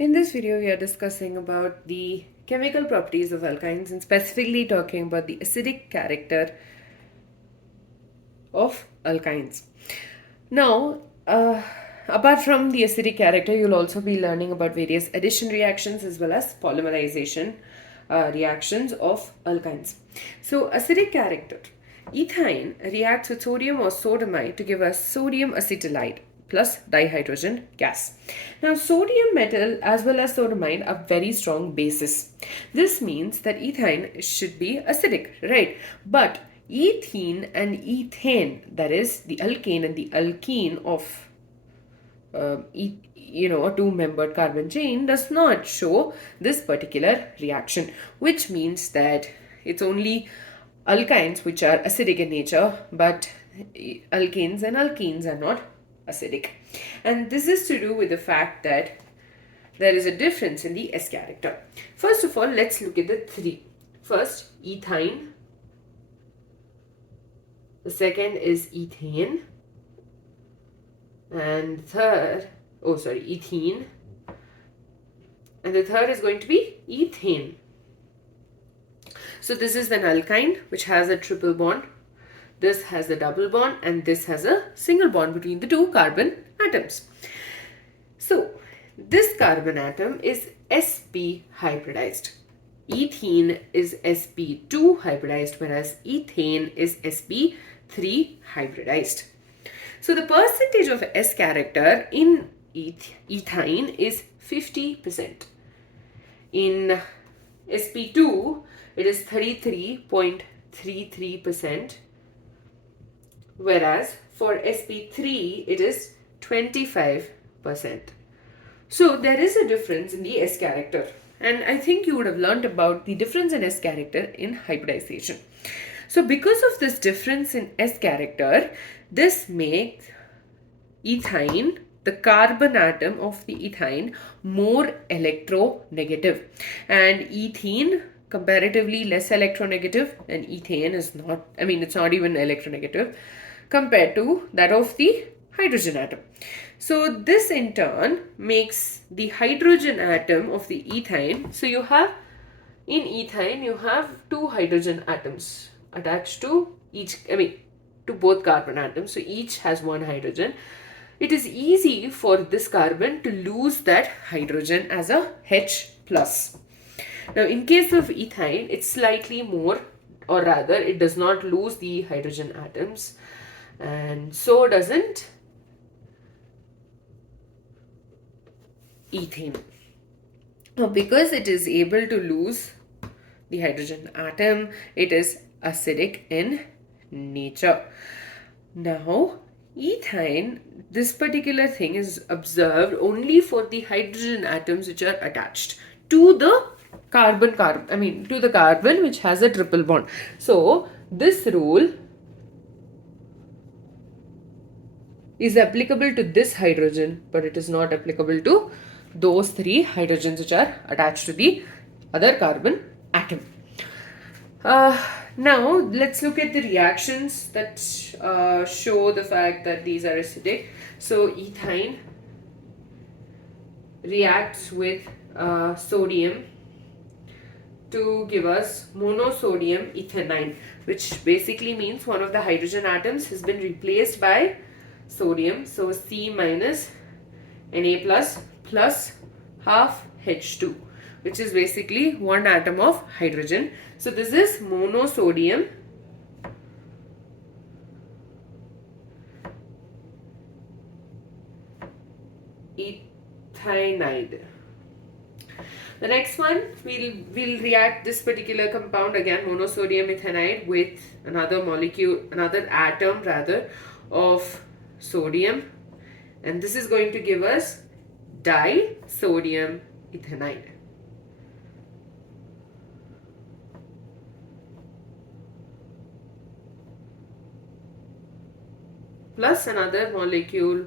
In this video, we are discussing about the chemical properties of alkynes and specifically talking about the acidic character of alkynes. Now, apart from the acidic character, you'll also be learning about various addition reactions as well as polymerization reactions of alkynes. So, acidic character. Ethyne reacts with sodium or sodamide to give us sodium acetylide plus dihydrogen gas. Now, sodium metal as well as sodamide are very strong bases. This means that ethyne should be acidic, right? But ethene and ethane, that is the alkane and the alkene of a two-membered carbon chain, does not show this particular reaction, which means that it's only alkynes which are acidic in nature, but alkanes and alkenes are not acidic. And this is to do with the fact that there is a difference in the S character. First of all, let's look at the three. First, ethyne. The second is ethane. And ethene. And the third is going to be ethane. So this is an alkyne which has a triple bond. This has a double bond and this has a single bond between the two carbon atoms. So this carbon atom is sp hybridized. Ethene is sp2 hybridized, whereas ethane is sp3 hybridized. So the percentage of S character in ethyne is 50%. In sp2, it is 33.33%. Whereas for sp3 it is 25%. So there is a difference in the S character, and I think you would have learned about the difference in S character in hybridization. So because of this difference in S character, this makes ethyne, the carbon atom of the ethyne, more electronegative, and ethene comparatively less electronegative, and ethane is not, it's not even electronegative compared to that of the hydrogen atom. So this in turn makes the hydrogen atom of the ethyne. So you have, in ethyne, you have two hydrogen atoms attached to to both carbon atoms. So each has one hydrogen. It is easy for this carbon to lose that hydrogen as a H plus. Now in case of ethyne, it's slightly more, or rather it does not lose the hydrogen atoms, and so doesn't ethane. Now because it is able to lose the hydrogen atom, it is acidic in nature. Now ethyne, this particular thing is observed only for the hydrogen atoms which are attached to the to the carbon which has a triple bond. So this rule is applicable to this hydrogen, but it is not applicable to those three hydrogens which are attached to the other carbon atom. Now let's look at the reactions that show the fact that these are acidic. So ethyne reacts with sodium to give us monosodium ethynine, which basically means one of the hydrogen atoms has been replaced by sodium. So C minus Na plus half H2, which is basically one atom of hydrogen. So this is monosodium ethynide. The next one, we'll react this particular compound, again monosodium ethynide, with another atom of sodium, and this is going to give us disodium ethynide. Plus another molecule,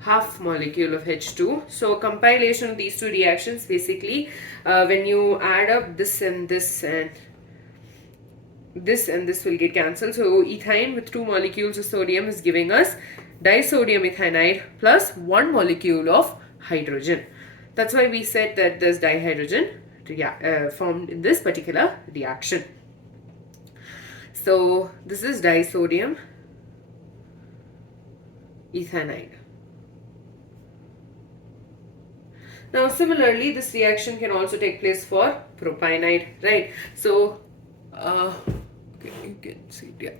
half molecule of H2. So compilation of these two reactions, basically when you add up this and this and this and this will get cancelled. So ethyne with two molecules of sodium is giving us disodium ethynide plus one molecule of hydrogen. That's why we said that there's dihydrogen formed in this particular reaction. So this is disodium ethanide. Now similarly, this reaction can also take place for propionide, right? So okay, you can see it, yeah.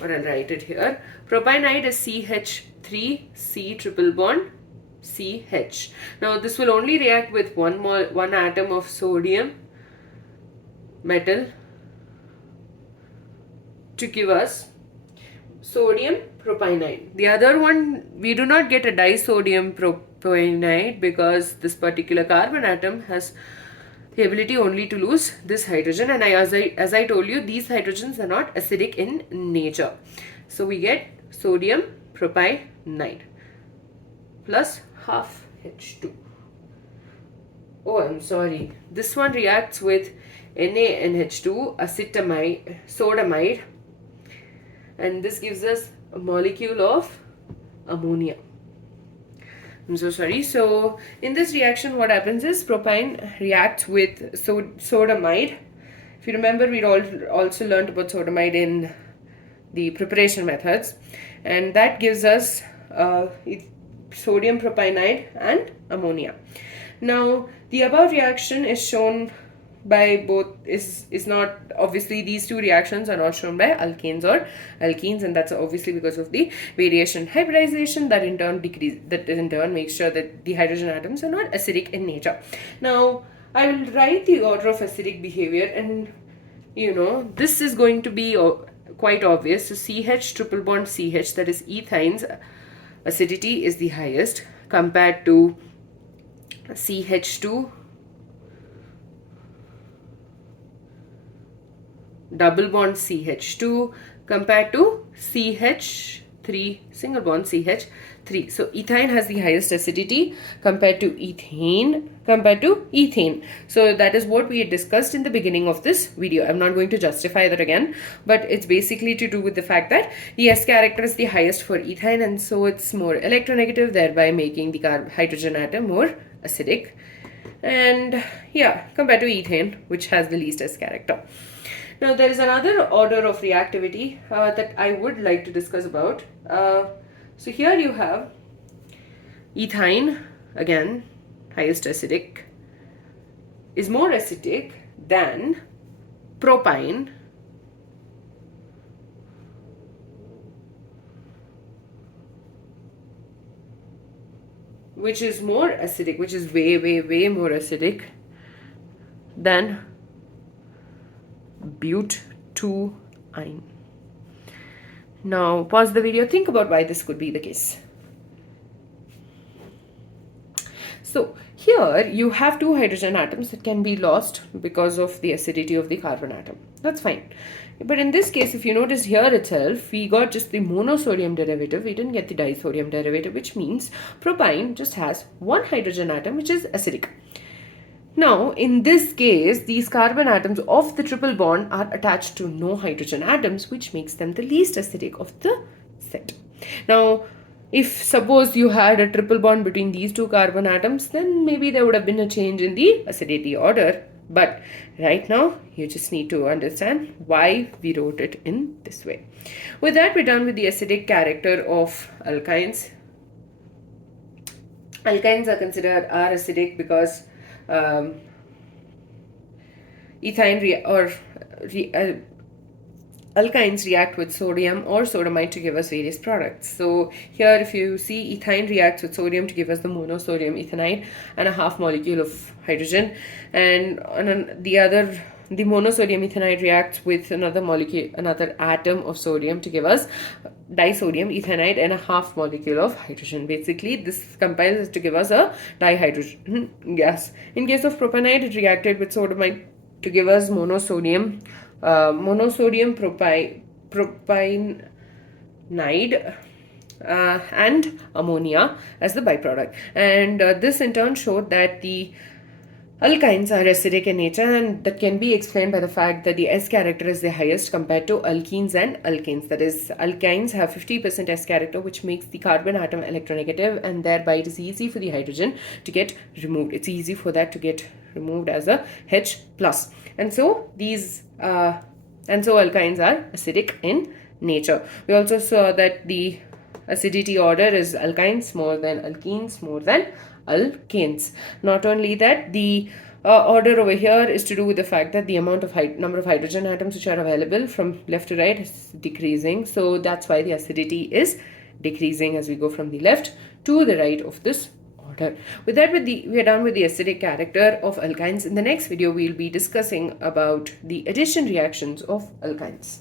Or I'll write it here. Propionide is CH3C triple bond CH. Now this will only react with one atom of sodium metal to give us sodium propionide. The other one, we do not get a disodium propionide because this particular carbon atom has the ability only to lose this hydrogen, and as I told you, these hydrogens are not acidic in nature. So we get sodium propionide plus half H2. Oh, I'm sorry. This one reacts with NaNH2 sodamide, and this gives us a molecule of ammonia. I'm so sorry. So in this reaction, what happens is propyne reacts with sodamide. If you remember, we also learned about sodamide in the preparation methods, and that gives us sodium propionide and ammonia. Now the above reaction is shown by both is not, obviously these two reactions are not shown by alkanes or alkenes, and that's obviously because of the variation hybridization that in turn makes sure that the hydrogen atoms are not acidic in nature. Now I will write the order of acidic behavior, and this is going to be quite obvious. So CH triple bond CH, that is ethyne's acidity, is the highest compared to CH2 double bond CH2 compared to CH3 single bond CH3. So ethyne has the highest acidity compared to ethane. So that is what we had discussed in the beginning of this video. I'm not going to justify that again, but it's basically to do with the fact that the S character is the highest for ethyne, and so it's more electronegative, thereby making the hydrogen atom more acidic. And yeah, compared to ethane, which has the least S character. Now there is another order of reactivity that I would like to discuss about. So here you have ethyne, again highest acidic, is more acidic than propyne, which is more acidic, which is way more acidic than butene. Now pause the video, think about why this could be the case. So here you have two hydrogen atoms that can be lost because of the acidity of the carbon atom. That's fine. But in this case, if you notice here itself, we got just the monosodium derivative. We didn't get the disodium derivative, which means propyne just has one hydrogen atom which is acidic. Now, in this case, these carbon atoms of the triple bond are attached to no hydrogen atoms, which makes them the least acidic of the set. Now, if suppose you had a triple bond between these two carbon atoms, then maybe there would have been a change in the acidity order. But right now, you just need to understand why we wrote it in this way. With that, we're done with the acidic character of alkynes. Alkynes are considered acidic because alkynes react with sodium or sodamide to give us various products. So here if you see, ethyne reacts with sodium to give us the monosodium ethanide and a half molecule of hydrogen, and the monosodium ethanide reacts with another atom of sodium to give us disodium ethanide and a half molecule of hydrogen. Basically this compiles to give us a dihydrogen gas. In case of propionide, it reacted with sodamide to give us monosodium propionide and ammonia as the byproduct. And this in turn showed that the Alkynes are acidic in nature, and that can be explained by the fact that the S character is the highest compared to alkenes and alkanes. That is, alkynes have 50% S character, which makes the carbon atom electronegative, and thereby it is easy for the hydrogen to get removed. It's easy for that to get removed as a H plus, and so alkynes are acidic in nature. We also saw that the acidity order is alkynes more than alkenes more than alkanes. Not only that, the order over here is to do with the fact that the amount of number of hydrogen atoms which are available from left to right is decreasing. So that's why the acidity is decreasing as we go from the left to the right of this order. With that, we are done with the acidic character of alkynes. In the next video, we'll be discussing about the addition reactions of alkynes.